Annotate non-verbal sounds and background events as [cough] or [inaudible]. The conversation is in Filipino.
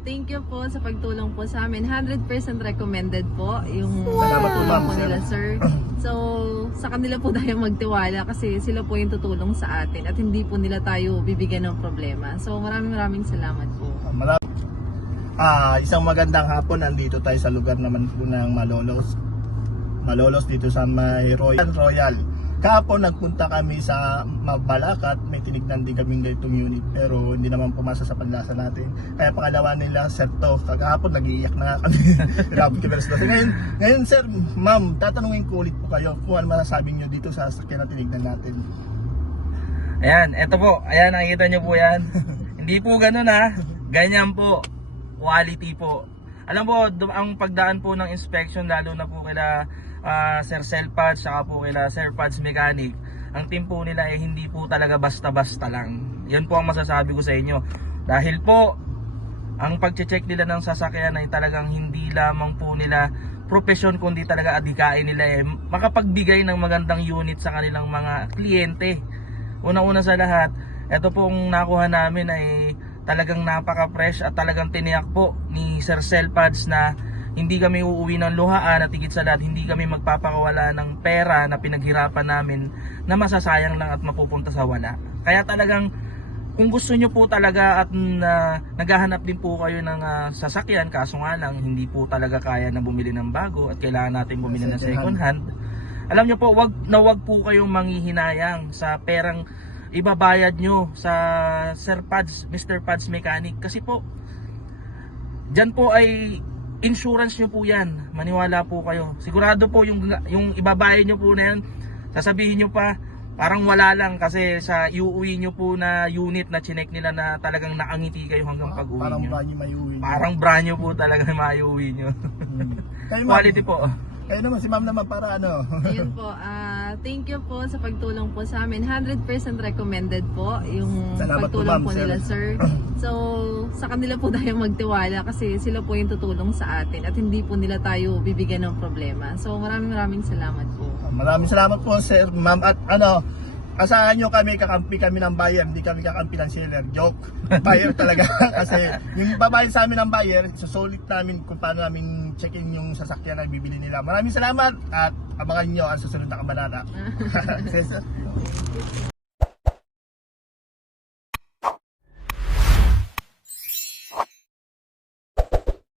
Thank you po sa pagtulong po sa amin. 100% recommended po yung Salamat po, ma'am, po sir. nila, sir. [clears throat] So, sa kanila po tayo magtiwala kasi sila po yung tutulong sa atin at hindi po nila tayo bibigyan ng problema. So, maraming maraming salamat po. Marami. Ah, isang magandang hapon nandito tayo sa lugar naman po ng Malolos. Malolos dito sa may Royal Royal. Kahapon nagpunta kami sa Mabalacat, may tinignan din kaming ganitong unit pero hindi naman pumasa sa panlasa natin. Kaya pangalawa nila, sir to, kagahapon nag-iiyak na kami. [laughs] Grabe kami 12. Ngayon, ngayon sir, ma'am, tatanungin ko ulit po kayo kung ano masasabi nyo dito sa sasakyan na tinignan natin. Ayan, eto po. Ayan, nakikita nyo po yan. [laughs] Hindi po ganun ha. Ganyan po. Quality po. Alam po, ang pagdaan po ng inspection, lalo na po kila ah, Sir Selpads, saka po kila Sir Pads Mechanic, ang team po nila ay hindi po talaga basta-basta lang. Yan po ang masasabi ko sa inyo. Dahil po, ang pag-check nila ng sasakyan ay talagang hindi lamang po nila profesyon kundi talaga adikain nila eh makapagbigay ng magandang unit sa kanilang mga kliyente. Una-una sa lahat, ito pong nakuha namin ay talagang napaka-fresh at talagang tiniyak po ni Sir Selpads na hindi kami uuwi ng luhaan at higit sa lahat hindi kami magpapakawala ng pera na pinaghirapan namin na masasayang lang at mapupunta sa wala. Kaya talagang kung gusto nyo po talaga at na naghahanap din po kayo ng ah, sasakyan kaso nga lang hindi po talaga kaya na bumili ng bago at kailangan natin bumili ng Second hand. Alam nyo po, wag na wag po kayong manghihinayang sa perang ibabayad nyo sa Sir Pads, Mr. Pads Mechanic kasi po Diyan po ay insurance nyo po yan. Maniwala po kayo. Sigurado po yung, yung ibabayad nyo po na yan, sasabihin nyo pa, parang wala lang kasi sa iuwi nyo po na unit na chinek nila na talagang nakangiti kayo hanggang pag-uwi Parang nyo. banyo may uwi. Parang brand new po talaga maiuwi nyo. Hmm. Kayo, Quality po. Kayo naman, si ma'am naman para ano. Ayun po, ah thank you po sa pagtulong po sa amin. 100% recommended po yung Salamat po, pagtulong po, sir. nila, sir. [clears throat] So, sa kanila po tayo magtiwala kasi sila po yung tutulong sa atin at hindi po nila tayo bibigyan ng problema. So, maraming maraming salamat po. Maraming salamat po sir, ma'am at ano, asahan nyo kami, kakampi kami ng buyer, hindi kami kakampi ng seller. Joke, buyer talaga. [laughs] Kasi yung babayad sa amin ng buyer, susulit namin kung paano namin check-in yung sasakyan na bibili nila. Maraming salamat at abangan nyo ang susunod na [laughs] [laughs] sir.